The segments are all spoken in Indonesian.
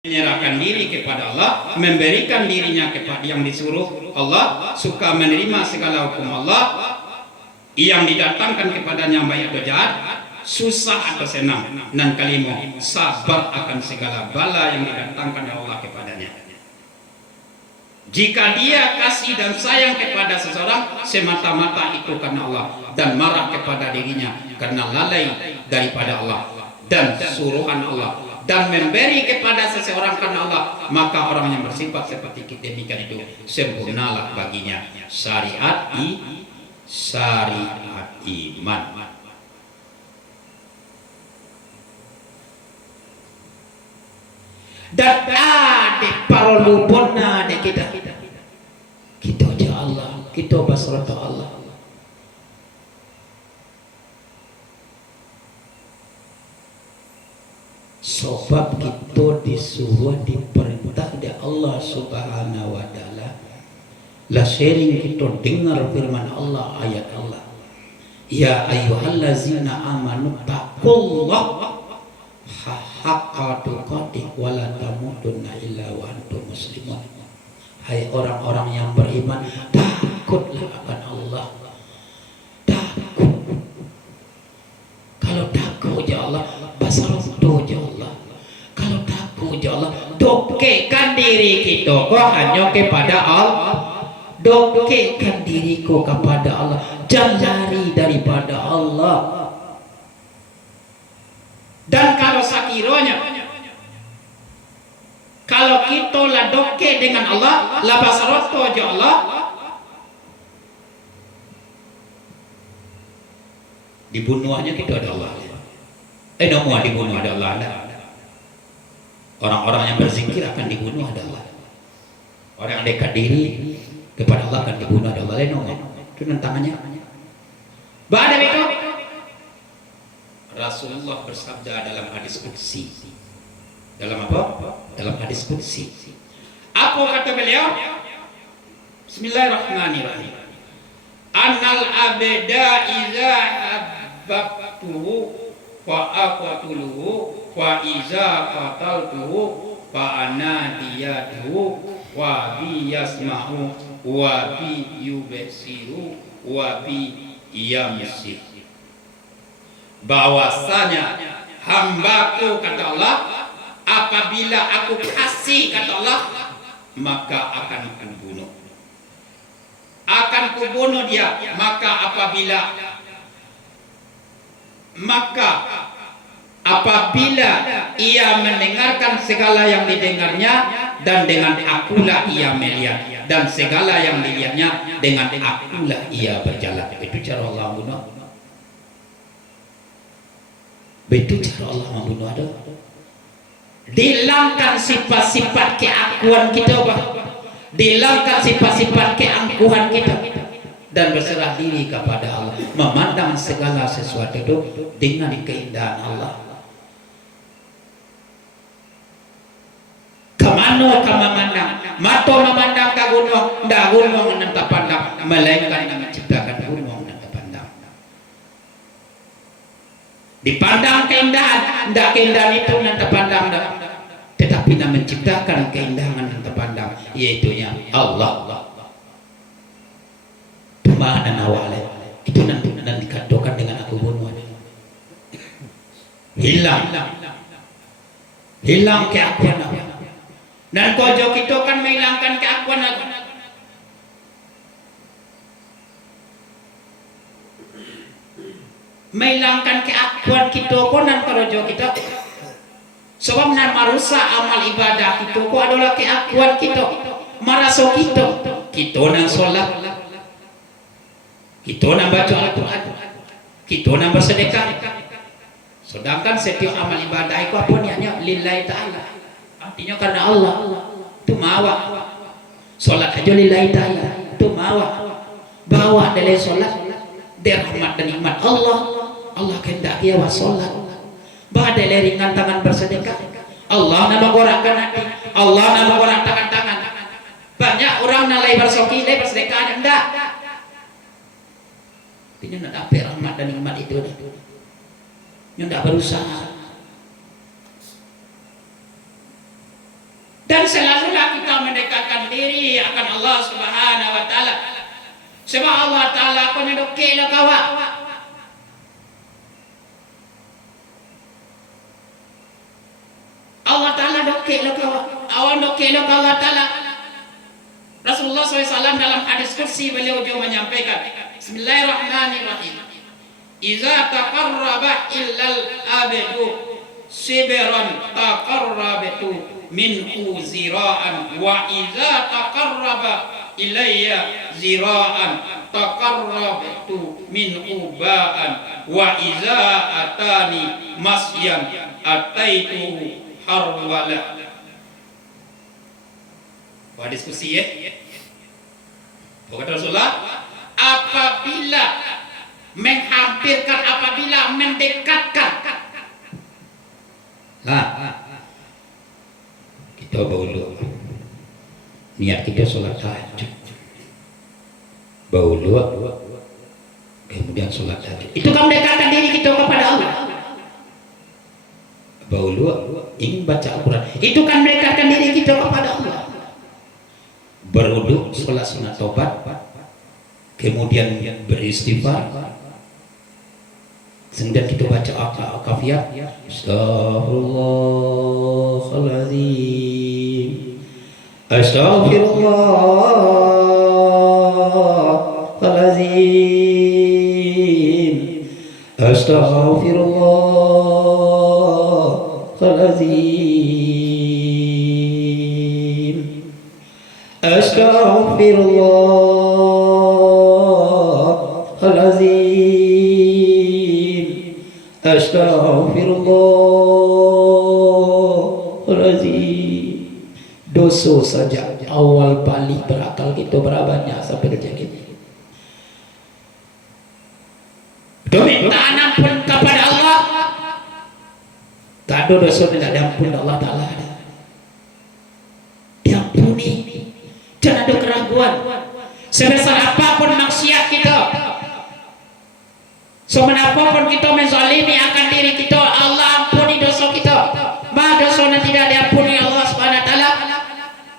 menyerahkan diri kepada Allah, memberikan dirinya kepada yang disuruh Allah, suka menerima segala hukum Allah yang didatangkan kepadanya baik atau jahat, susah atau senang, dan kalimat sabar akan segala bala yang didatangkan oleh Allah kepadanya. Jika dia kasih dan sayang kepada seseorang semata-mata itu karena Allah, dan marah kepada dirinya karena lalai daripada Allah dan suruhan Allah, dan memberi kepada seseorang karena Allah, maka orang yang bersifat seperti demikian itu sempurnalah baginya syariat iman. Dan ada perlu puna de kita aja Allah, kita basrat Allah. Sebab kita disuruh diperintah oleh Allah Subhanahu wa taala. La sharing kita dengar firman Allah, ayat Allah. Ya ayyuhallazina amanu taqullaha haqqa tuqatih wa la tamutunna illa wa antum muslimun. Hai orang-orang yang beriman, takutlah akan Allah. Takut. Kalau takut ya Allah, basaratu ya Allah. Kalau takut ya Allah, dokekan diri kita kok hanya kepada Allah. Dokekan diriku kepada Allah, jangan lari daripada Allah. Dan kalau sakironya, kalau kita lah doke dengan Allah, la basaratu ya Allah, dibunuhnya kita ada Allah. Semua dibunuh ada Allah. Orang-orang yang berzikir akan dibunuh ada Allah. Orang yang dekat diri kepada Allah akan dibunuh ada Allah. Itu tantangannya. Bada itu Rasulullah bersabda dalam hadis qudsi. Dalam apa? Dalam hadis qudsi. Apa kata beliau? Bismillahirrahmanirrahim. Annal abda iza abbatuhu fa aqtuluhu wa iza qataltuhu fa anadiyatuhu wa bi yasma'u wa bi yubsiru wa bi yamsi. Bahwasanya hambaku kata Allah, apabila aku kasih kata Allah, maka akan kubunuh. Akan kubunuh dia. Maka apabila ia mendengarkan segala yang didengarnya, dan dengan akulah ia melihat, dan segala yang dilihatnya dengan akulah ia berjalan. Itu cara Allah membunuh. Betul cara Allah membunuh ada. Dilangkan sifat-sifat keakuan kita, dilangkan sifat-sifat keangkuhan kita, dan berserah diri kepada Allah, memandang segala sesuatu itu dengan keindahan Allah. Kemana kamu memandang? Mata memandang ke gunung, ndak gunung nanti pandang, melainkan yang menciptakan gunung nanti pandang. Dipandang keindahan, ndak keindahan itu nanti pandang, tetapi yang menciptakan keindahan nanti pandang, yaitunya Allah. Pemahaman awal itu nanti dikatakan dengan aku bunuh. Hilang keakuan Allah. Dan kojo kita kan menghilangkan keakuan Allah. Menghilangkan keakuan kita pun dan kojo kita. Sebab nan marusak amal ibadah kita ko adalah keakuan kita. Maraso kita. Kita nang sholat, kita nang baca Al-Quran, kita nang bersedekah. Sedangkan setiap amal ibadah itu apa niatnya? Lillahi ta'ala. Artinya karena Allah. Itu mawa. Sholat aja lillahi ta'ala. Itu mawa. Bawa dari sholat dirahmat dan nikmat Allah. Allah kehendaki wa sholat. Bawa dari ringan tangan bersedekah. Allah nama gorakkan hati. Allah nama gorakkan tangan. Banyak orang nalai bersoki, nalai bersedekah, enggak. Artinya tidak apa rahmat dan nikmat itu. Yang tidak berusaha. Dan selalulah kita mendekatkan diri akan Allah Subhanahu wa taala. Sebab Allah taala ko ndoke lo kawa. Allah taala doke lo kawa. Awan doke lo Allah taala. Rasulullah SAW dalam hadis kursi beliau juga menyampaikan, Bismillahirrahmanirrahim. Iza taqarraba illal abdu sibran taqarrabtu minhu zira'an wa iza taqarraba ilayya zira'an taqarrabtu minhu ba'an wa iza atani masyan ataituhu harwala. Diskusi ya. Kata Rasulullah, apabila menghampirkan, apabila mendekatkan. Nah, kita baulu niat kita sholat tahajud. Baulu kemudian sholat tahajud. Itu kan mendekatkan diri kita kepada Allah. Baulu ingin baca Al-Quran. Itu kan mendekatkan diri kita kepada Allah. Berwudu, sholat sunat taubat, kemudian beristighfar, kemudian kita baca al-kafiyah, Astaghfirullahaladzim, Astaghfirullahaladzim, Astaghfirullahaladzim, Astaghfirullahaladzim, Astaghfirullahaladzim. Dosa saja awal balik berakal kita berabadnya sampai detik ini. Minta ampun kepada Allah. Tak ada dosa yang tidak diampun Allah Ta'ala. Diampuni. Jangan ada keraguan. Sebesar apapun maksiat kita, semanapun kita menzalimi akan diri kita, Allah ampuni dosa kita. Ma dosa yang tidak diampuni Allah Subhanahu wa taala.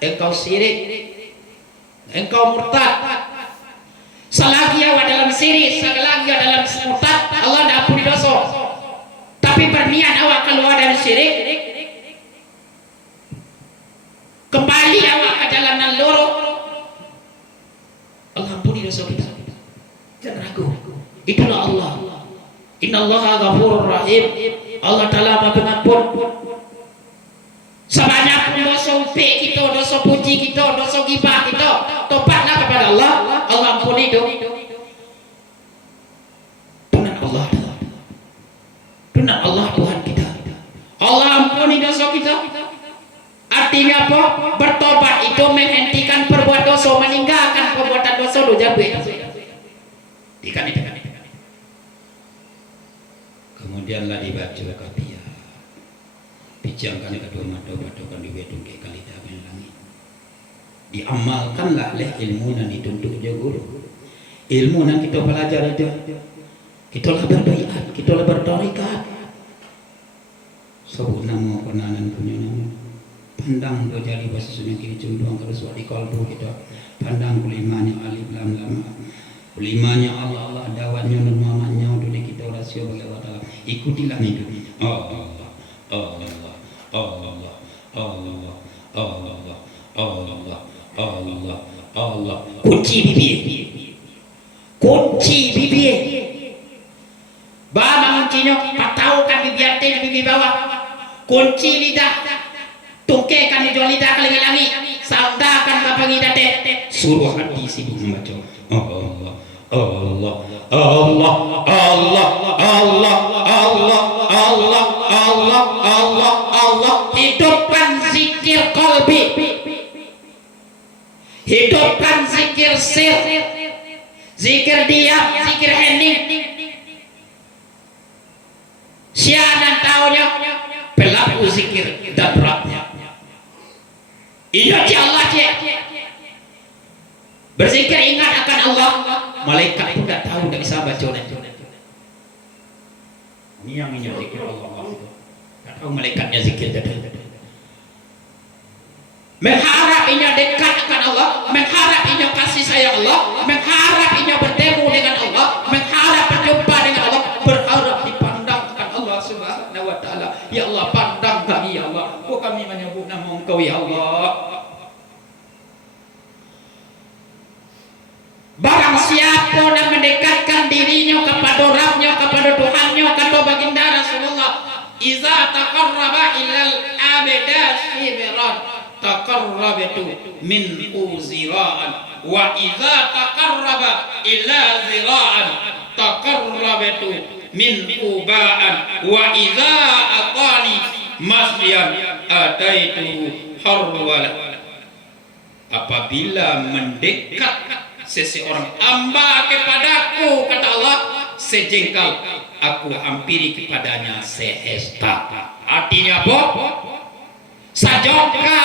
Engkau syirik, engkau murtad. Selagi awak dalam syirik, selagi awak dalam murtad, Allah tidak ampuni dosa. Tapi berniat awak keluar dari syirik, kembali awak ke jalanan lurus, Allah ampuni dosa kita. Jangan ragu. Itulah Allah. Innallaha ghafurur rahim. Allah Ta'ala Maha Pengampun. Sebanyak dosa upi kita, dosa puji kita, dosa gibah kita, tobatlah kepada Allah. Allah ampuni itu. Dengan Allah. Dengan Allah Tuhan kita. Allah ampuni dosa kita. Artinya apa? Bertobat itu menghentikan perbuatan dosa, meninggalkan perbuatan dosa do jabe. Ikan. Kemudianlah dibaca kafiyah. Bijangkan kedua mata batukan diwedung ke kali dalam langit. Diamalkanlah oleh ilmu dan dituntut je guru. Ilmu yang kita pelajari itu, kita lah berdoa, kita lah berdarikat. Sebut nama kenalan punya nama. Pandang dua jari bahasa sunnah kiri cunduang terus di kalbu kita. Pandang kulimanya alif lam lam. Kulimanya Allah Allah dawatnya dan Muhammadnya untuk kita rasio bagi Allah Taala. Ikutilah itu. Allah Allah Allah Allah Allah Allah Allah Allah. Kunci bibir. Kunci bibir. Bama kuncinya pataukan bibir atas bibir bawah. Kunci lidah. Tungkekan hijau lidah ke langit. Sandakan kapal lidah teh. Suruh hati sibuk membaca. Allah Allah Allah Allah Allah Allah Allah Allah Allah Allah. Hidupkan zikir qalbi. Hidupkan zikir sir. Zikir diam, zikir hening. Sianan tahunya pelaku zikir dan beratnya. Ingat Allah dia. Berzikir ingat akan Allah. Malaikat pun tak tahu, tak bisa baca nanti. Ini yang zikir Allah. Tak tahu malaikatnya zikir tadi. mengharap inya dekat dengan Allah, mengharap inya kasih sayang Allah, mengharap inya bertemu dengan Allah, mengharap berjumpa dengan Allah, berharap dipandangkan Allah Subhanahu wa taala. Ya Allah, pandang kami ya Allah. Kami menyebut nama Engkau ya Allah. Barang siapa yang mendekatkan dirinya kepada Rabbnya, kepada Tuhannya, kata baginda Rasulullah, iza taqarraba ilal abda shibran taqarrabtu minhu zira'an wa iza taqarraba ila zira'an taqarrabtu minhu ba'an wa iza atani masyan ataitu harwala. Apabila mendekat seseorang hamba kepadaku, kata Allah, sejengkal aku hampiri kepadanya sehesta. Artinya apa? Sajoka